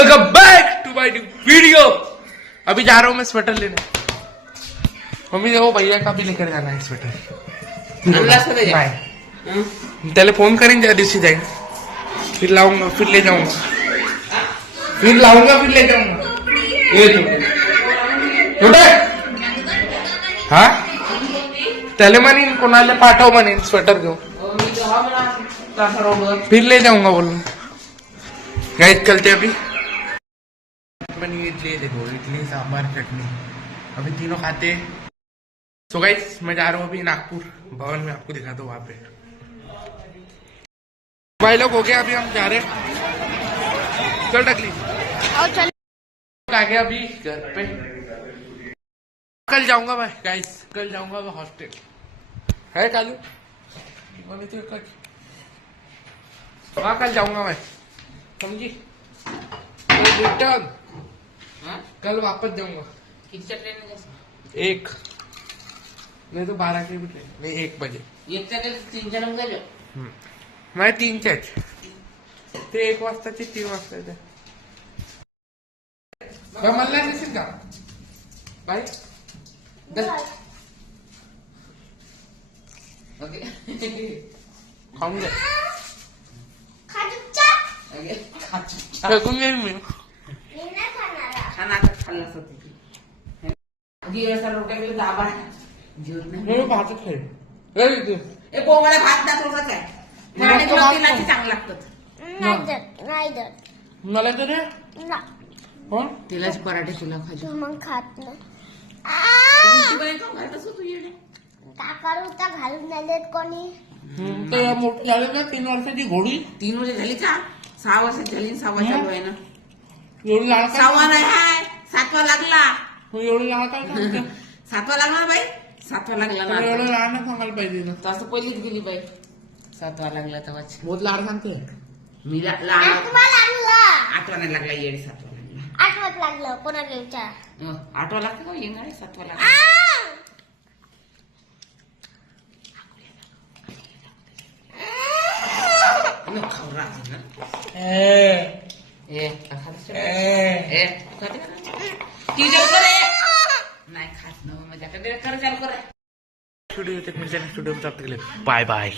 Welcome back to my new video. अभी जा रहा हूँ मैं स्वेटर लेने। मम्मी देखो भैया का भी लेकर जाना है स्वेटर। पहले फोन करेंगे जल्दी से जाएंगे, फिर लाऊंगा, फिर ले जाऊंगा, फिर लाऊंगा, फिर ले जाऊंगा। ये छोटे हा त्याला म्हणेन कोणाला पाठव म्हणेन स्वेटर घेऊन, फिर ले जाऊंगा बोलून। गाइस चलते अभी। मैंने इडली देखो, इडली सांभर चटनी अभी तीनों खाते। सो गाइस मैं जा रहा हूँ अभी नागपुर भवन में, आपको दिखा दो वहां पे। भाई लोग हो गया, अभी हम जा रहे। चल टकली और चल आ गया अभी घर पे। कल जाऊंगा भाई गाइस, कल जाऊंगा मैं हॉस्टल है कालू। वहाँ कल जाऊंगा मैं, समझी? रिटर्न कल वापस जाऊंगा। कितने ट्रेन में? एक नहीं तो 12 के भी ट्रेन नहीं, 1 बजे। तीन जण गेलो नाही 3च्याच ते 1 वाजताचे 3 वाजता मला देशील का बाई? ओके खाऊन घे, ओके फेकून घेईन मी। खाना खाल्लंच होती दिवसा रोट्या दाबा जेवत नाही। मी भातच खाईन। ए पोवाडा भात ना थोडाच आहे, मराठी चांगलं लागतं। मला तर हो तिलाच पराठे तुला खायचे मग खात नाही। काका घालून आलेत कोणी? मोठी झाली ना 3 वर्षाची घोडी। 3 वर्ष झाली का? 6 वर्ष झाली, 6वा चालू आहे ना। एवढी लहान 6वा नाही आहे, 7वा लागला। एवढी लहान काय सांगते? 7वा लागला बाई, 7वा लागला ना। एवढं लहान सांगायला पाहिजे ना, तसं पहिलीच गेली बाई, 7वा लागला तेव्हाच। बहुत लहान सांगते मी लहान 8वा लागला, 8वा नाही लागला, येड 7वा लागला। 8वाच लागलं कोणाला विचार। 8वा लागतं का येणार? 7वा लागला। खाऊ राहते ना नाही खात ना माझ्याकडे कर चालू कर। Studio bye bye.